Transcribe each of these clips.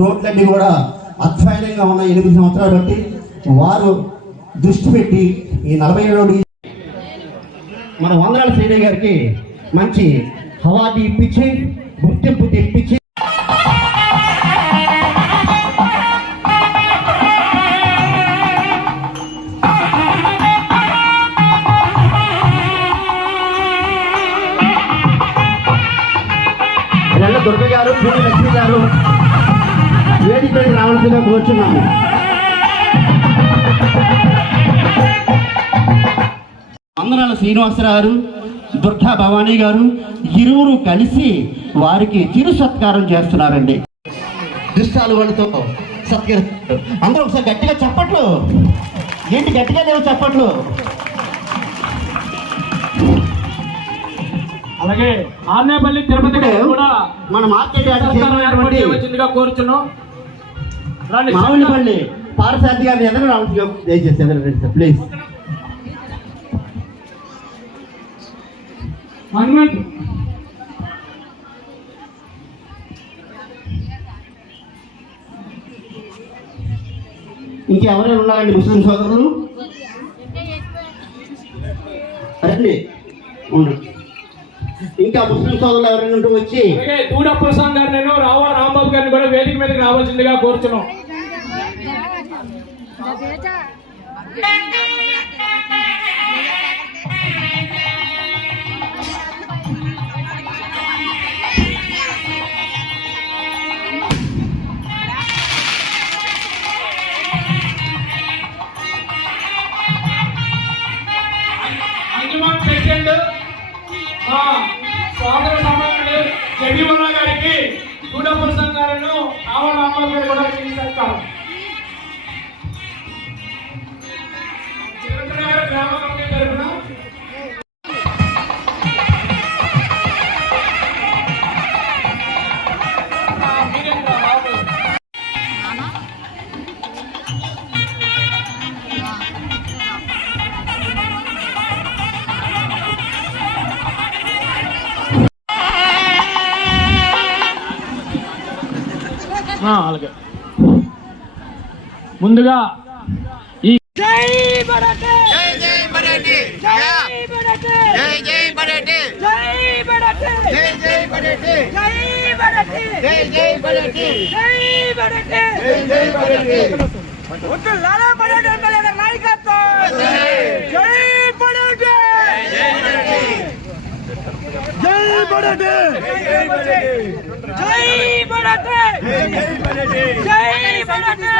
రోడ్లన్నీ కూడా అధ్వాయంగా ఉన్న 8 సంవత్సరాలు బట్టి వారు దృష్టి పెట్టి ఈ 47 మన వందనాల శ్రీదేవి గారికి మంచి అవార్డు ఇప్పించి గుర్తింపు తెప్పించి దుర్గ గారు పూర్తి లక్ష్మి గారు వేదికపైకి రావాల్సిందిగా కోరుచున్నాము. వందనాల శ్రీనివాసరావు గారు, దుర్గా భవానీ గారు ఇరువురు కలిసి వారికి చిరు సత్కారం చేస్తున్నారండి. దుష్టాలు వాళ్ళతో సత్కరిస్తారు. అందరూ ఒకసారి గట్టిగా చప్పట్లు. ఏంటి గట్టిగా లేవు చప్పట్లు? అలాగే ఆర్నేపల్లి తిరుపతి కూడా మన మార్కెట్ వచ్చిందిగా కోరుచున్నాం. మామిడిపల్లి పారసారథి గారిని ఎదురు రావాల్సిందిగా దయచేసి ప్లీజ్. ఇంకెవరైనా ఉన్నారండి ముస్లిం సోదరులు? రండి ఉండండి. ఇంకా ముస్లిం సోదరులు ఎవరైనా వచ్చి దూడ ప్రసాద్ గారు నేను రాంబాబు గారిని కూడా వేదిక మీదకి రావాల్సిందిగా కోరుచున్నాం. సోదర సమానుడు జగీవన్న గారికి దూడ ప్రసాద్ గారు రాంబాబు గారు కూడా తీసుకెళ్తారు. గ్రామ కమిటీ తరఫున అలాగే ముందుగా ఈ జై బడటే జై జై బడటే జై బడటే జై జై బడటే జై బడటే జై జై బడటే జై బడటే జై జై బడటే జై బడటే జై జై బడటే ఒక్క లాలా బడటే ఎమ్మెల్యే నాయకత్వం జై బడటే జై బడటే జై బడటే జై బడటే జై బడటే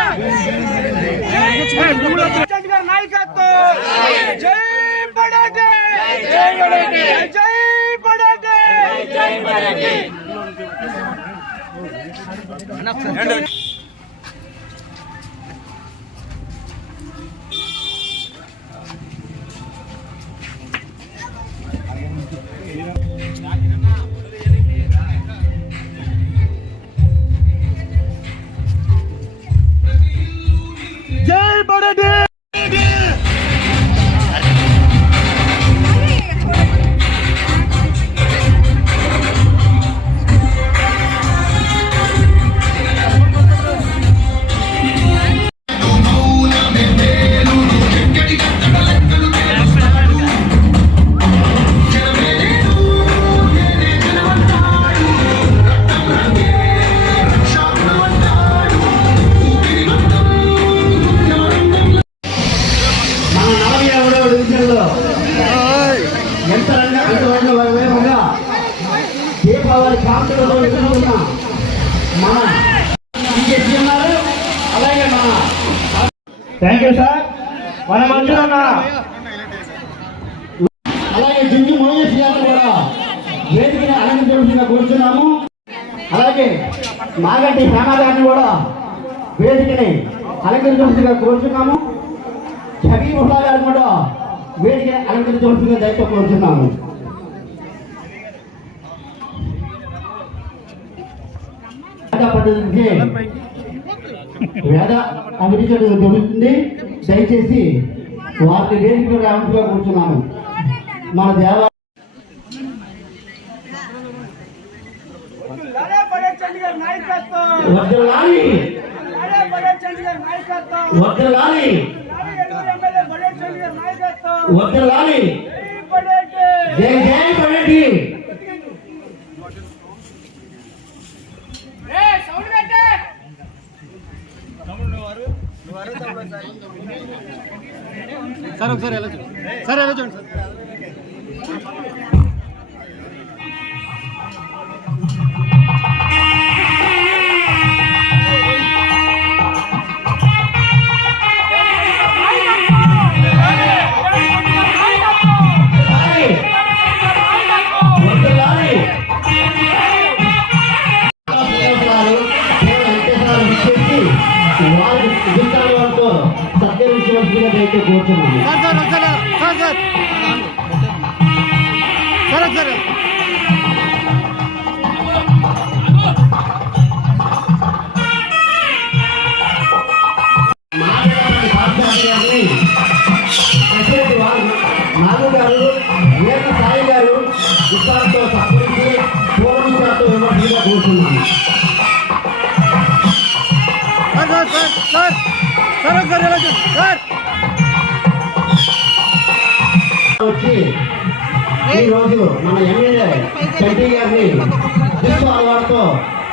జై బడటే జై నాయకత్వం జై బడటే జై బడటే జై బడటే జై బడటే జై బడటే దీపావళి కాంతులతో ఎదుర్కొన్న మన ఉన్నారు. అలాగే మన థ్యాంక్ యూ సార్ మన మంజూరు అన్న, అలాగే జింజు మోయేష్ గారు కూడా వేదికని అలంకరించవలసిందిగా కూర్చున్నాము. అలాగే నాగంటి హేమ గారిని కూడా వేదికని అలంకరించవలసిందిగా కోరుచున్నాము. జగీముల్లా గారిని కూడా వేదికని అలంకరించవలసిందిగా దయతో కోరుచున్నాము. వేద అభిరుచులు జరుగుతుంది. దయచేసి వారిని వేదికగా రావాల్సిగా కూర్చున్నాము. మన దేవ చంద్రగారి నాయకత్వం వర్ధిల్లాలి నాడే బడే చంద్రగారి నాయకత్వం వర్ధిల్లాలి ఎమ్మెల్యే బడే చంద్రగారి నాయకత్వం వర్ధిల్లాలి జై బడేటి జై బడేటి సౌండ్ పెట్టే సార్ ఒకసారి ఎలా చూడండి సార్ ఎలా చూడండి సార్ అయితే కూర్చున్నాను సార్ ఒకసారి సార్ సార్ సార్ ఒకసారి నాగు గారు వేద సాయి గారు విషయాలతో సత్కరించి పూర్వీకులతో విమర్శగా కూర్చున్నాను సార్ సార్ సార్ సార్ ఒకసారి ఎలా చూడండి సార్ వచ్చి ఈ రోజు మన ఎమ్మెల్యే చంటి గారిని విశ్వ అవార్డుతో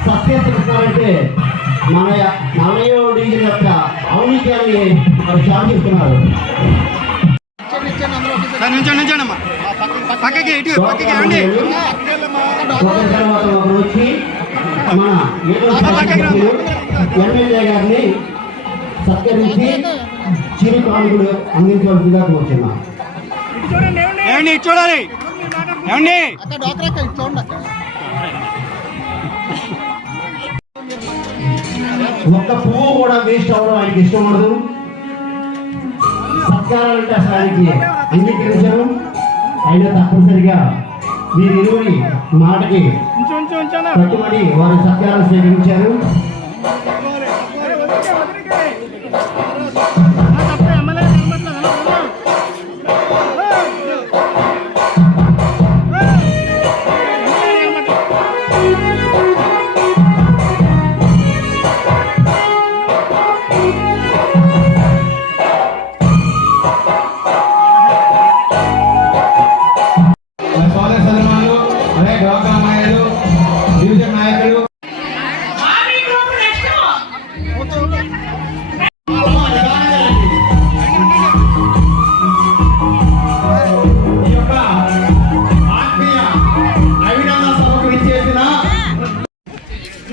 సత్కరిస్తున్నారంటే మన 40వ డివిజన్ యొక్క ఔన్నత్యాన్ని వారు శాంతిస్తున్నారు. సార్ నుంచండి అమ్మా పక్కకి ఇటు పక్కకి రండి ఒకరి తర్వాత ఒకరు వచ్చి మన ఎమ్మెల్యే గారిని సత్కరించి చిరు కానుకలు అందించవలసిందిగా కోరుతున్నాం. ఏమండి ఇటు చూడాలి ఏమండి ఒక్క పువ్వు కూడా వేస్ట్ అవ్వడం ఆయనకి ఇష్టం ఉండదు. సత్కారాలంటే అసలు ఆయనకి అంగీకరించడం అయినా తప్పనిసరిగా మీరు ఇరువురి మాటకి కట్టుబడి వారి సత్కారాలు స్వీకరించారు.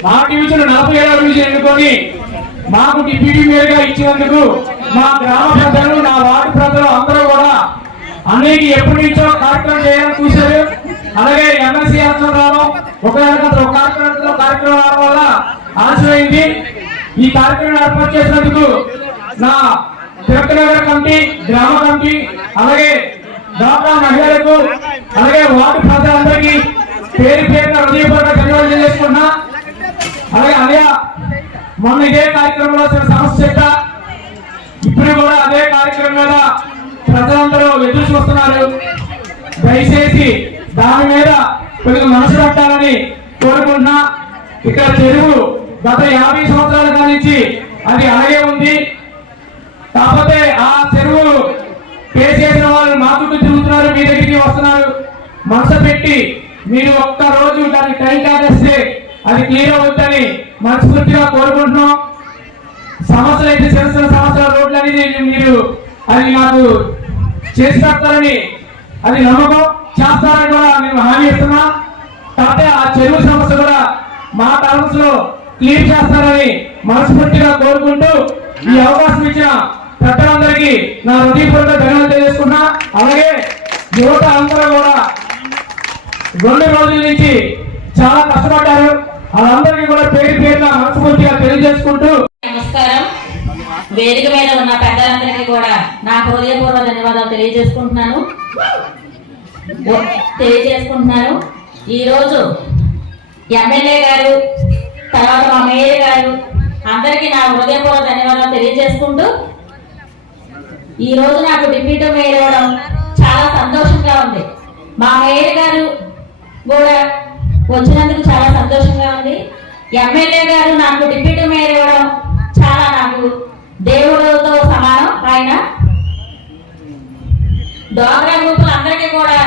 మా డివిజన్ 47వ డివిజన్ ఎన్నుకొని మాకు డిప్యూటీ మేయర్ గా ఇచ్చినందుకు మా గ్రామ ప్రజలు నా వార్డు ప్రజలు అందరూ కూడా అనేక ఎప్పటి నుంచో కార్యక్రమం చేయాలని చూశారు. అలాగే ఎమ్మెల్సీ ఎలక్షన్ రావడం ఒక కార్యక్రమం రావడం వల్ల ఆలస్యమైంది. ఈ కార్యక్రమం ఏర్పాటు చేసినందుకు నా తిరుపతినగర్ కమిటీ గ్రామ కమిటీ అలాగే డాక్రా మహిళలకు అలాగే వార్డు ప్రజలందరికీ పేరు పేరున హృదయపూర్వక ధన్యవాదాలు తెలియజేసుకున్నా. అలాగే అదే మొన్న ఇదే కార్యక్రమంలో సమస్య ఇప్పుడు కూడా అదే కార్యక్రమం మీద ప్రజలందరూ ఎదురు చూస్తున్నారు. దయచేసి దాని మీద కొద్దిగా మనసు పెట్టాలని కోరుకుంటున్నా. ఇక్కడ చెరువు గత 50 సంవత్సరాల నుంచి అది అలాగే ఉంది. కాకపోతే ఆ చెరువు చేసిన వాళ్ళు మా చుట్టూ తిరుగుతున్నారు, మీ దగ్గరికి వస్తున్నారు. మనసు పెట్టి మీరు ఒక్క రోజు దానికి టైం కాదేస్తే అది క్లియర్ అవుతుందని మనస్ఫూర్తిగా కోరుకుంటున్నాం. సమస్యలు అయితే చిన్న సమస్యల రోడ్లు అనేది మీరు అది నాకు చేసి పెడతారని అది నమ్మకం చేస్తారని కూడా నేను హామీ ఇస్తున్నా. కాకపోతే ఆ చెరువు సమస్య కూడా మా టర్మ్స్ లో క్లియర్ చేస్తారని మనస్ఫూర్తిగా కోరుకుంటూ ఈ అవకాశం ఇచ్చిన పెద్దలందరికీ నా హృదయపూర్వక ధన్యవాదాలు తెలియజేసుకున్నా. అలాగే యువత అందరూ కూడా 2 రోజుల నుంచి చాలా కష్టపడ్డారు. వాళ్ళందరికీ కూడా పేరు పేరున మనస్ఫూర్తిగా తెలియజేసుకుంటూ నమస్కారం. వేదిక మీద ఉన్న పెద్దలందరికీ కూడా నా హృదయపూర్వక ధన్యవాదాలు తెలియజేసుకుంటున్నాను. ఈ రోజు ఎమ్మెల్యే గారు తర్వాత మా మేయర్ గారు అందరికీ నా హృదయపూర్వక ధన్యవాదాలు తెలియజేసుకుంటూ ఈ రోజు నాకు డిప్యూటీ మేయర్ అవ్వడం చాలా సంతోషంగా ఉంది. మా మేయర్ గారు కూడా వచ్చినందుకు చాలా సంతోషంగా ఉంది. ఎమ్మెల్యే గారు నాకు డిప్యూటీ మేయర్ ఇవ్వడం చాలా నాకు దేవుడితో సమానం. ఆయన డ్వాక్రా గ్రూపులందరికీ కూడా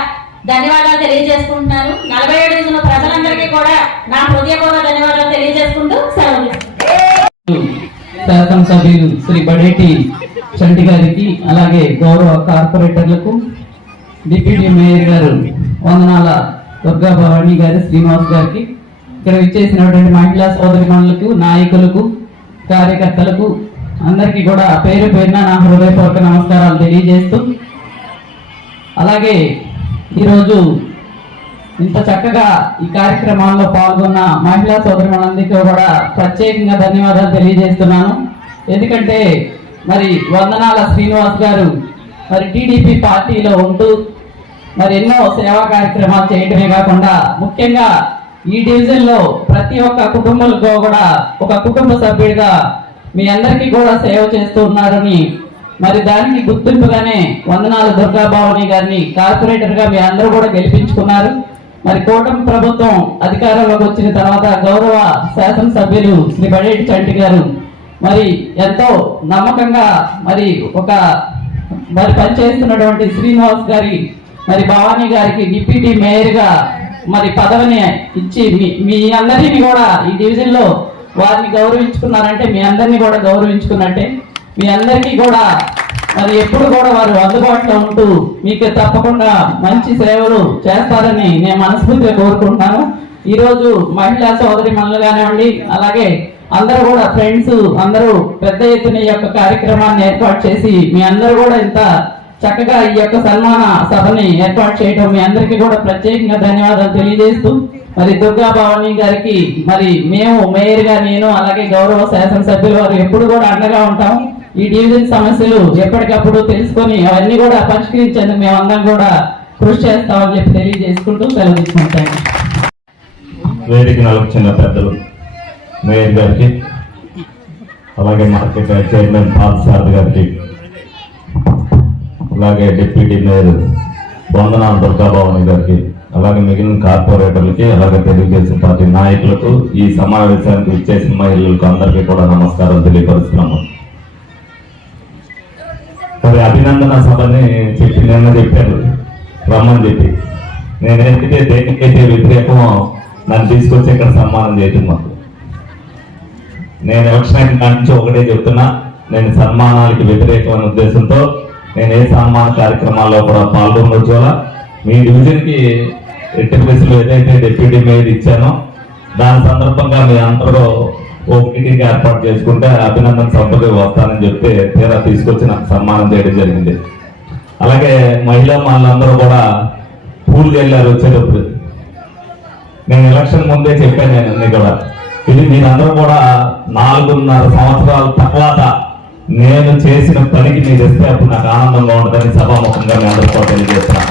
ధన్యవాదాలు తెలియజేసుకుంటున్నాను. 47 డివిజన్ ప్రజలందరికీ కూడా నా హృదయపూర్వక ధన్యవాదాలు తెలియజేసుకుంటూ సెలవు. శాసనసభ్యులు శ్రీ బడేటి చంటి గారికి, అలాగే గౌరవ కార్పొరేటర్లకు, డిప్యూటీ మేయర్ గారు వందనాల దుర్గా భవానీ గారు, శ్రీనివాస్ గారికి, ఇక్కడ విచ్చేసినటువంటి మహిళా సోదరిమణులకు, నాయకులకు, కార్యకర్తలకు అందరికీ కూడా పేరు పేరున నా హృదయపూర్వక నమస్కారాలు తెలియజేస్తూ, అలాగే ఈరోజు ఇంత చక్కగా ఈ కార్యక్రమాల్లో పాల్గొన్న మహిళా సోదరిమణులందరికీ కూడా ప్రత్యేకంగా ధన్యవాదాలు తెలియజేస్తున్నాను. ఎందుకంటే మరి వందనాల శ్రీనివాస్ గారు మరి టీడీపీ పార్టీలో ఉంటూ మరి ఎన్నో సేవా కార్యక్రమాలు చేయడమే కాకుండా ముఖ్యంగా ఈ డివిజన్లో ప్రతి ఒక్క కుటుంబంలో కూడా ఒక కుటుంబ సభ్యుడిగా మీ అందరికీ కూడా సేవ చేస్తూ ఉన్నారని, మరి దానికి గుర్తింపుగానే వందనాల దుర్గా భవానీ గారిని కార్పొరేటర్గా మీ అందరూ కూడా గెలిపించుకున్నారు. మరి కూటమి ప్రభుత్వం అధికారంలోకి వచ్చిన తర్వాత గౌరవ శాసనసభ్యులు శ్రీ బడేటి చంటి గారు మరి ఎంతో నమ్మకంగా మరి పనిచేస్తున్నటువంటి శ్రీనివాస్ గారి మరి భవానీ గారికి డిప్యూటీ మేయర్గా మరి పదవిని ఇచ్చి మీ అందరినీ కూడా ఈ డివిజన్లో వారిని గౌరవించుకున్నారంటే మీ అందరినీ కూడా గౌరవించుకున్నట్టే. మీ అందరికీ కూడా మరి ఎప్పుడు కూడా వారు అందుబాటులో ఉంటూ మీకు తప్పకుండా మంచి సేవలు చేస్తారని నేను మనస్ఫూర్తిగా కోరుకుంటున్నాను. ఈరోజు మహిళా సోదరి మనులు కానివ్వండి, అలాగే అందరూ కూడా ఫ్రెండ్స్ అందరూ పెద్ద ఎత్తున ఈ యొక్క కార్యక్రమాన్ని ఏర్పాటు చేసి మీ అందరూ కూడా ఇంత చక్కగా ఈ యొక్క సన్మాన సభని ఏర్పాటు చేయడం మీ అందరికీ కూడా ప్రత్యేకంగా ధన్యవాదాలు తెలియజేస్తూ, మరి దుర్గా భవానీ గారికి మరి మేము మేయర్ గా నేను అలాగే గౌరవ శాసనసభ్యులు వారు ఎప్పుడు కూడా అండగా ఉంటాం. ఈ డివిజన్ సమస్యలు ఎప్పటికప్పుడు తెలుసుకొని అవన్నీ కూడా పరిష్కరించేందుకు మేమందరం కూడా కృషి చేస్తామని చెప్పి తెలియజేసుకుంటూ సెలవు తీసుకుంటాం. వేదిక చిన్న పెద్దలు మేయర్ గారికి, అలాగే మార్కెట్ చైర్మన్ పార్థసారథి గారికి, అలాగే డిప్యూటీ మేయర్ వందనాల దుర్గా భవానీ గారికి, అలాగే మిగిలిన కార్పొరేటర్లకి, అలాగే తెలుగుదేశం పార్టీ నాయకులకు, ఈ సమావేశానికి ఇచ్చేసిన మహిళలకు అందరికీ కూడా నమస్కారం తెలియపరుస్తున్నాము. మరి అభినందన సభని చెప్పి నిన్న చెప్పారు రమ్మని చెప్పి, నేను ఎందుకంటే దేనికైతే వ్యతిరేకమో నన్ను తీసుకొచ్చి ఇక్కడ సన్మానం చేయటం మాకు. నేను ఎలక్షన్ నుంచి ఒకటే చెప్తున్నా, నేను సన్మానానికి వ్యతిరేకమైన ఉద్దేశంతో నేను ఏ సన్మాన కార్యక్రమాల్లో కూడా పాల్గొనవచ్చోలా. మీ డివిజన్కి ఎట్టిపేసులు ఏదైతే డిప్యూటీ మేయర్ ఇచ్చానో దాని సందర్భంగా మీ అందరూ ఓ మీటింగ్ ఏర్పాటు చేసుకుంటే అభినందన సభకు వస్తానని చెప్తే తీరా తీసుకొచ్చి నాకు సన్మానం చేయడం జరిగింది. అలాగే మహిళా మనులందరూ కూడా పూలు వెళ్ళారు వచ్చేటప్పుడు. నేను ఎలక్షన్ ముందే చెప్పాను, నేను అన్ని కూడా ఇది మీరందరూ కూడా 4.5 సంవత్సరాల తర్వాత నేను చేసిన పనికి మీరు ఇస్తే అప్పుడు నాకు ఆనందంగా ఉంటుందని సభాముఖంగా మీ అందరూ కూడా తెలియజేస్తున్నాను.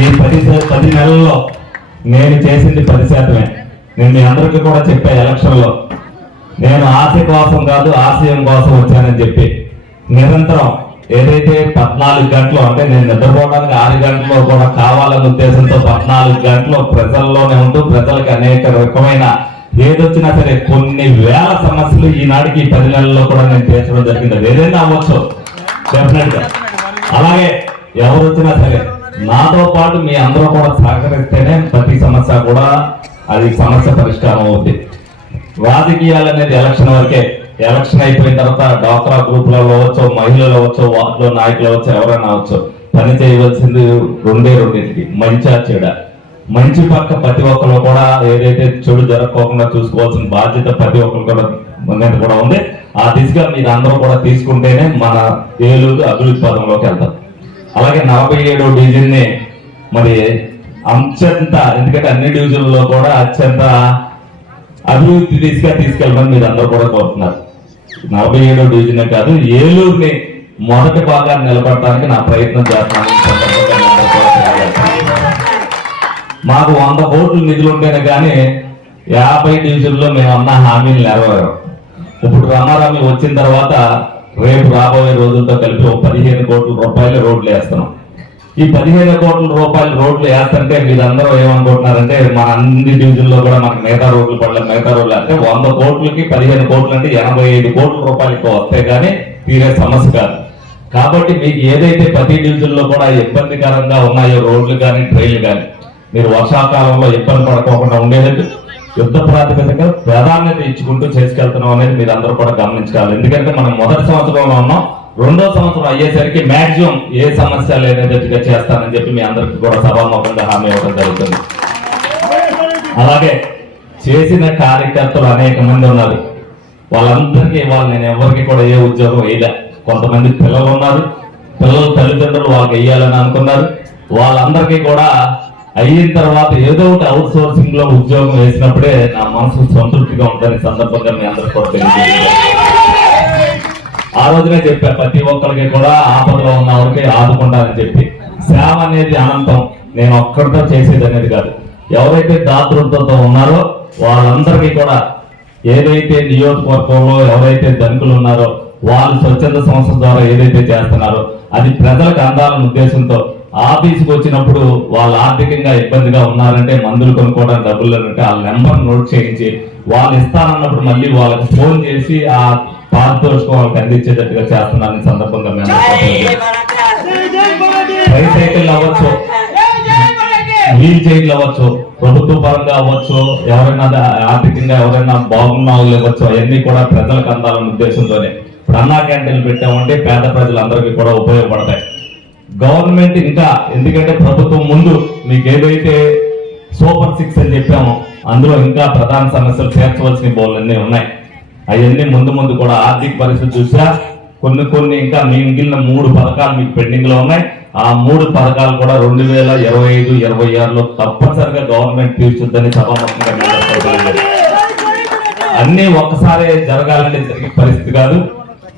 ఈ 10 నెలల్లో నేను చేసింది 10%. నేను మీ అందరికీ కూడా చెప్పా ఎలక్షన్లో, నేను ఆశ కోసం కాదు ఆశయం కోసం వచ్చానని చెప్పి నిరంతరం ఏదైతే 14 గంటలు అంటే నేను నిద్రపోవడానికి 6 గంటల్లో కూడా కావాలనే ఉద్దేశంతో 14 గంటలు ప్రజల్లోనే ఉంటూ ప్రజలకు అనేక రకమైన ఏదొచ్చినా సరే కొన్ని వేల సమస్యలు ఈనాటికి 10 నెలల్లో కూడా నేను తీర్చడం జరిగింది. ఏదైనా అవ్వచ్చు డెఫినెట్ గా. అలాగే ఎవరు వచ్చినా సరే నాతో పాటు మీ అందరూ కూడా సహకరిస్తేనే ప్రతి సమస్య కూడా అది సమస్య పరిష్కారం అవుతుంది. రాజకీయాలు అనేది ఎలక్షన్ వరకే. ఎలక్షన్ అయిపోయిన తర్వాత డాక్రా గ్రూపులలో అవ్వచ్చు, మహిళలు అవ్వచ్చు, వార్డులో నాయకులు అవ్వచ్చు, ఎవరైనా అవ్వచ్చు, పని చేయవలసింది రెండింటికి, మంచి చెడ. మంచి పక్క ప్రతి ఒక్కరు కూడా ఏదైతే చెడు జరగకోకుండా చూసుకోవాల్సిన బాధ్యత ప్రతి ఒక్కరు కూడా ఉంది. ఆ దిశగా మీరు అందరూ కూడా తీసుకుంటేనే మన ఏలూరు అభివృద్ధి పదంలోకి వెళ్తాం. అలాగే 47వ డివిజన్ ని మరి అత్యంత, ఎందుకంటే అన్ని డివిజన్లలో కూడా అత్యంత అభివృద్ధి దిశగా తీసుకెళ్ళమని మీరు అందరూ కూడా కోరుతున్నారు. 47వ డివిజన్ కాదు, ఏలూరుని మొదటి భాగాన్ని నిలబడటానికి నా ప్రయత్నం చేస్తున్నాను. మాకు 100 కోట్లు నిధులు ఉంటేనే కానీ 50 డివిజన్లో మేము అన్న హామీలు నెరవేరాం. ఇప్పుడు రమారామి వచ్చిన తర్వాత రేపు రాబోయే రోజులతో కలిపి 15 కోట్ల రూపాయలు రోడ్లు వేస్తున్నాం. ఈ 15 కోట్ల రూపాయల రోడ్లు వేస్తుంటే మీరందరూ ఏమనుకుంటున్నారంటే మన అన్ని డివిజన్లో కూడా మనకి మిగతా రోడ్లు పడలేదు, మిగతా రోడ్లు అంటే 100 కోట్లకి 15 కోట్లు అంటే 85 కోట్ల రూపాయలు ఎక్కువ వస్తాయి కానీ తీరే సమస్య కాదు. కాబట్టి మీకు ఏదైతే ప్రతి డివిజన్లో కూడా ఇబ్బందికరంగా ఉన్నాయో రోడ్లు కానీ ట్రైన్లు కానీ మీరు వర్షాకాలంలో ఇబ్బంది పడుకోకుండా ఉండేది యుద్ధ ప్రాతిపదిక ప్రాధాన్యత ఇచ్చుకుంటూ చేసుకెళ్తున్నాం అనేది మీరు అందరూ కూడా గమనించాలి. ఎందుకంటే మనం మొదటి సంవత్సరంలో ఉన్నాం, రెండో సంవత్సరం అయ్యేసరికి మాక్సిమం ఏ సమస్య లేనేటట్టుగా చేస్తానని చెప్పి మీ అందరికీ కూడా సభాముఖంగా హామీ ఇవ్వడం జరుగుతుంది. అలాగే చేసిన కార్యకర్తలు అనేక మంది ఉన్నారు, వాళ్ళందరికీ ఇవాళ నేను ఎవరికి కూడా ఏ ఉద్యోగం వేయలే. కొంతమంది పిల్లలు ఉన్నారు, పిల్లల తల్లిదండ్రులు వాళ్ళకి వేయాలని అనుకున్నారు, వాళ్ళందరికీ కూడా అయిన తర్వాత ఏదో ఒకటి అవుట్ సోర్సింగ్ లో ఉద్యోగం వేసినప్పుడే నా మనసు సంతృప్తిగా ఉందని సందర్భంగా మీ అందరికీ కూడా తెలియజేయాలి. ఆ రోజునే చెప్పా ప్రతి ఒక్కరికి కూడా ఆపదలో ఉన్న వారికి ఆదుకుంటానని చెప్పి. సేవ అనేది అనంతం, నేను ఒక్కరితో చేసేది అనేది కాదు. ఎవరైతే దాతృత్వంతో ఉన్నారో వాళ్ళందరికీ కూడా ఏదైతే నియోజకవర్గంలో ఎవరైతే ధనికులు ఉన్నారో వాళ్ళు స్వచ్ఛంద సంస్థ ద్వారా ఏదైతే చేస్తున్నారో అది ప్రజలకు అందాలన్న ఉద్దేశంతో ఆఫీసుకు వచ్చినప్పుడు వాళ్ళు ఆర్థికంగా ఇబ్బందిగా ఉన్నారంటే మందులు కొనుక్కోవడానికి డబ్బులు అంటే వాళ్ళ నెంబర్ నోట్ చేయించి వాళ్ళు ఇస్తానన్నప్పుడు మళ్ళీ వాళ్ళకి ఫోన్ చేసి ఆ పారితోషికం వాళ్ళకి అందించేటట్టుగా చేస్తున్నారని సందర్భంగా మేము ట్రైసైకిల్ అవ్వచ్చు, వీల్ చైర్లు అవ్వచ్చు, ప్రభుత్వ పరంగా అవ్వచ్చు, ఎవరైనా ఆర్థికంగా ఎవరైనా బాగున్న వాళ్ళు ఇవ్వచ్చు, అవన్నీ కూడా ప్రజలకు అందాలన్న ఉద్దేశంతోనే ఇప్పుడు అన్నా క్యాంటీన్లు పెట్టామంటే పేద ప్రజలందరికీ కూడా ఉపయోగపడతాయి. గవర్నమెంట్ ఇంకా ఎందుకంటే ప్రభుత్వం ముందు మీకు ఏదైతే సూపర్ 6 అని చెప్పామో అందులో ఇంకా ప్రధాన సమస్యలు చేర్చవలసిన బోర్లన్నీ ఉన్నాయి. అవన్నీ ముందు కూడా ఆర్థిక పరిస్థితి చూసా కొన్ని ఇంకా మిగిలిన 3 పథకాలు మీకు పెండింగ్ లో ఉన్నాయి. ఆ 3 పథకాలు కూడా 2025-26లో తప్పనిసరిగా గవర్నమెంట్ తీర్చుద్దని సభాముఖంగా అన్ని ఒక్కసారి జరగాలని జరిగే పరిస్థితి కాదు.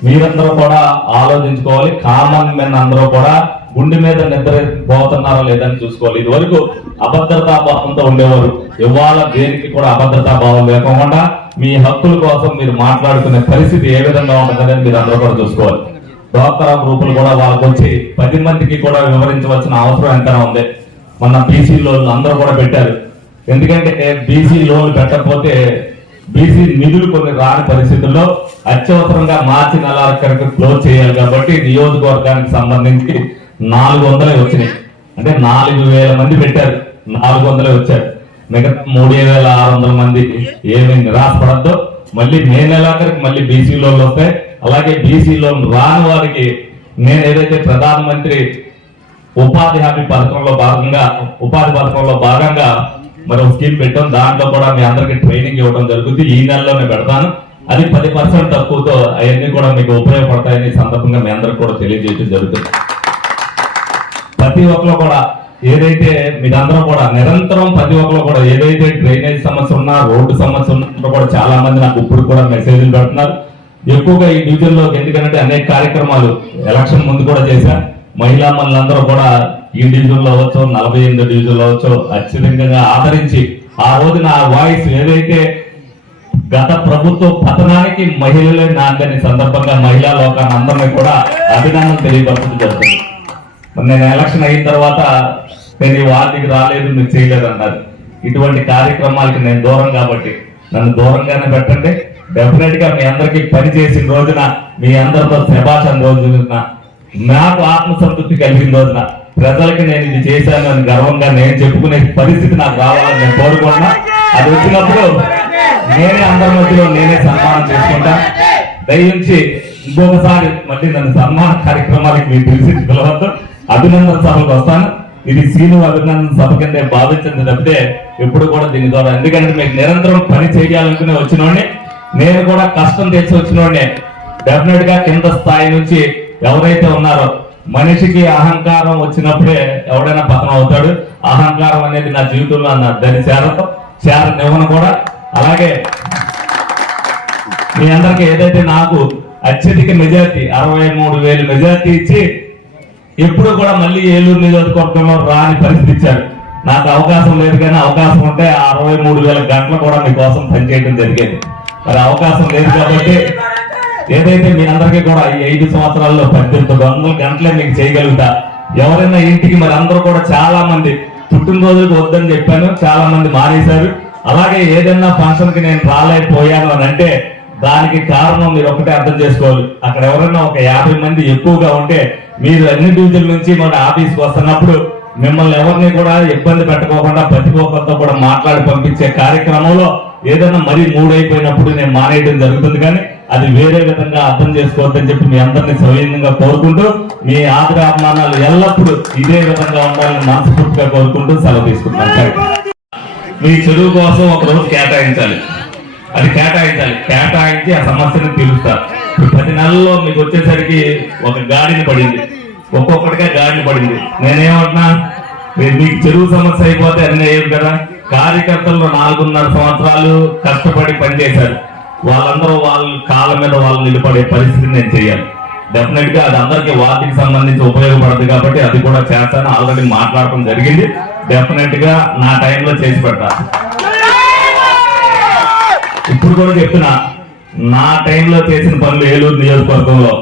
మీరందరూ కూడా ఆలోచించుకోవాలి. కామన్ మెన్ అందరూ కూడా గుండె మీద నిద్రపోతున్నారా లేదని చూసుకోవాలి. ఇది వరకు అభద్రతా భావంతో ఉండేవారు, ఇవాళ దేనికి కూడా అభద్రతా భావం లేకుండా మీ హక్కుల కోసం మీరు మాట్లాడుకునే పరిస్థితి ఏ విధంగా ఉంటుందని మీరు అందరూ కూడా చూసుకోవాలి. డ్వాక్రా గ్రూపులు కూడా వాళ్ళకి వచ్చి 10 మందికి కూడా వివరించవలసిన అవసరం ఎంతైనా ఉంది. మొన్న బీసీ లోన్లు అందరూ కూడా పెట్టారు. ఎందుకంటే బీసీ లోన్లు పెట్టకపోతే బీసీ నిధులు కొన్ని రాని పరిస్థితుల్లో అత్యవసరంగా మార్చి 4 క్లోజ్ చేయాలి. కాబట్టి నియోజకవర్గానికి సంబంధించి 400 వచ్చినాయి. అంటే 4000 మంది పెట్టారు, 400 వచ్చారు. మిగతా 3600 మంది ఏమీ నిరాశపడద్దు. మళ్ళీ మే నెలాఖరికి మళ్ళీ బీసీ లోన్లు వస్తాయి. అలాగే బీసీ లోన్ రాని వారికి నేను ఏదైతే ప్రధానమంత్రి ఉపాధి హామీ పథకంలో భాగంగా మరి ఒక స్కీమ్ పెట్టాం. దాంట్లో కూడా మీ అందరికి ట్రైనింగ్ ఇవ్వడం జరుగుతుంది. ఈ నెలలోనే పెడతాను. అది 10% తక్కువతో అవన్నీ కూడా మీకు ఉపయోగపడతాయని సందర్భంగా మీ అందరికి కూడా తెలియజేయడం జరుగుతుంది. ప్రతి ఒక్కరు కూడా ఏదైతే మీరందరూ కూడా నిరంతరం ప్రతి ఒక్కరు కూడా ఏదైతే డ్రైనేజ్ సమస్య ఉన్నా, రోడ్డు సమస్య ఉన్నా కూడా చాలా మంది నాకు ఇప్పుడు కూడా మెసేజ్లు పెడుతున్నారు. ఎక్కువగా ఈ డివిజన్ లో ఎందుకంటే అనేక కార్యక్రమాలు ఎలక్షన్ ముందు కూడా చేశారు. మహిళా మనులందరూ కూడా ఈ డివిజన్ లో అవ్వచ్చు, 48 డివిజన్ లో అవ్వచ్చు, అత్యధికంగా ఆదరించి ఆ రోజు నా వాయిస్ ఏదైతే గత ప్రభుత్వ పతనానికి మహిళలే నాందని సందర్భంగా మహిళా లోకాన్ని అందరినీ కూడా అభినందన తెలియపరచడం జరుగుతుంది. నేను ఎలక్షన్ అయిన తర్వాత నేను ఈ వార్డుకి రాలేదు, మీరు చేయలేదు అన్నారు. ఇటువంటి కార్యక్రమాలకి నేను దూరం కాబట్టి నన్ను దూరంగానే పెట్టండి. డెఫినెట్ గా మీ అందరికి పని చేసిన రోజున మీ అందరితో శభాషణ రోజున నాకు ఆత్మసంతృప్తి కలిగిన రోజున ప్రజలకి నేను ఇది చేశాను అని గర్వంగా నేను చెప్పుకునే పరిస్థితి నాకు రావాలని నేను కోరుకున్నా. అది వచ్చినప్పుడు నేనే అందరి మధ్యలో నేనే సన్మానం చేసుకుంటా. దయించి ఇంకొకసారి మళ్ళీ నన్ను సన్మాన కార్యక్రమాలకు మీరు తెలిసి పిలవద్దు. అభినందన సభకు వస్తాను. ఇది సీను అభినందన సభ కింద భావించింది తప్పితే ఎప్పుడు కూడా దీని ద్వారా, ఎందుకంటే మీకు నిరంతరం పని చేయాలనుకునే వచ్చినోడిని, నేను కూడా కష్టం తెచ్చి వచ్చినోడిని. డెఫినెట్ గా కింద స్థాయి నుంచి ఎవరైతే ఉన్నారో మనిషికి అహంకారం వచ్చినప్పుడే ఎవడైనా పతనం అవుతాడు. అహంకారం అనేది నా జీవితంలో దాని చేరనివ్వను కూడా. అలాగే మీ అందరికి ఏదైతే నాకు అత్యధిక మెజార్టీ 63,000 మెజార్టీ ఇచ్చి ఎప్పుడు కూడా మళ్ళీ ఏలూరు నియోజకవర్గంలో రాని పరిస్థితి ఇచ్చారు. నాకు అవకాశం లేదు, కానీ అవకాశం ఉంటే 63,000 గంటలు కూడా మీకోసం పనిచేయడం జరిగేది. మరి అవకాశం లేదు కాబట్టి ఏదైతే మీ అందరికీ కూడా ఈ 5 సంవత్సరాల్లో 1800 గంటలే మీకు చేయగలుగుతా. ఎవరైనా ఇంటికి మరి అందరూ కూడా చాలా మంది పుట్టినరోజులకు వద్దని చెప్పాను, చాలా మంది మానేశారు. అలాగే ఏదైనా ఫంక్షన్ కి నేను రాలేకపోయాను అని అంటే దానికి కారణం మీరు ఒకటే అర్థం చేసుకోవాలి. అక్కడ ఎవరైనా ఒక 50 మంది ఎక్కువగా ఉంటే మీరు అన్ని డివిజన్ల నుంచి మన ఆఫీస్కి వస్తున్నప్పుడు మిమ్మల్ని ఎవరిని కూడా ఇబ్బంది పెట్టకోకుండా ప్రతి ఒక్కరితో కూడా మాట్లాడి పంపించే కార్యక్రమంలో ఏదైనా మరీ మూడైపోయినప్పుడు నేను మానేయడం జరుగుతుంది. కానీ అది వేరే విధంగా అర్థం చేసుకోవద్దని చెప్పి మీ అందరినీ సౌజన్యంగా కోరుకుంటూ మీ ఆదరాభిమానాలు ఎల్లప్పుడూ ఇదే విధంగా ఉండాలని మనస్ఫూర్తిగా కోరుకుంటూ సెలవు తీసుకుంటాను. మీ చదువు కోసం ఒక రోజు కేటాయించాలి, అది కేటాయించి ఆ సమస్యను తీరుస్తారు. 10 నెలల్లో మీకు వచ్చేసరికి ఒక గాడిని పడింది, ఒక్కొక్కటిగా గాడిని పడింది. నేనేమంటున్నా, మీకు చెరువు సమస్య అయిపోతే అన్నీ అయ్యేది కదా. కార్యకర్తలు 4.5 సంవత్సరాలు కష్టపడి పనిచేశారు. వాళ్ళందరూ వాళ్ళ కాళ్ళ మీద వాళ్ళు నిలబడే పరిస్థితిని నేను చేయాలి. డెఫినెట్ గా అది అందరికీ వాటికి సంబంధించి ఉపయోగపడుతుంది కాబట్టి అది కూడా చేస్తాను. ఆల్రెడీ మాట్లాడటం జరిగింది. డెఫినెట్ గా నా టైంలో చేసి పెడతాను. ఇప్పుడు కూడా చెప్తున్నా, నా టైంలో చేసిన పనులు ఏలూరు నియోజకవర్గంలో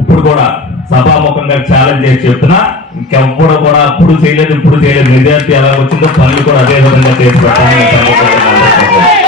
ఇప్పుడు కూడా సభాముఖంగా ఛాలెంజ్ చేసి చెప్తున్నా, ఇంకెప్పుడు కూడా అప్పుడు చేయలేదు ఇప్పుడు చేయలేదు, నిజాయితీ ఎలా వచ్చిందో పనులు కూడా అదే విధంగా చేసి పెట్టాలని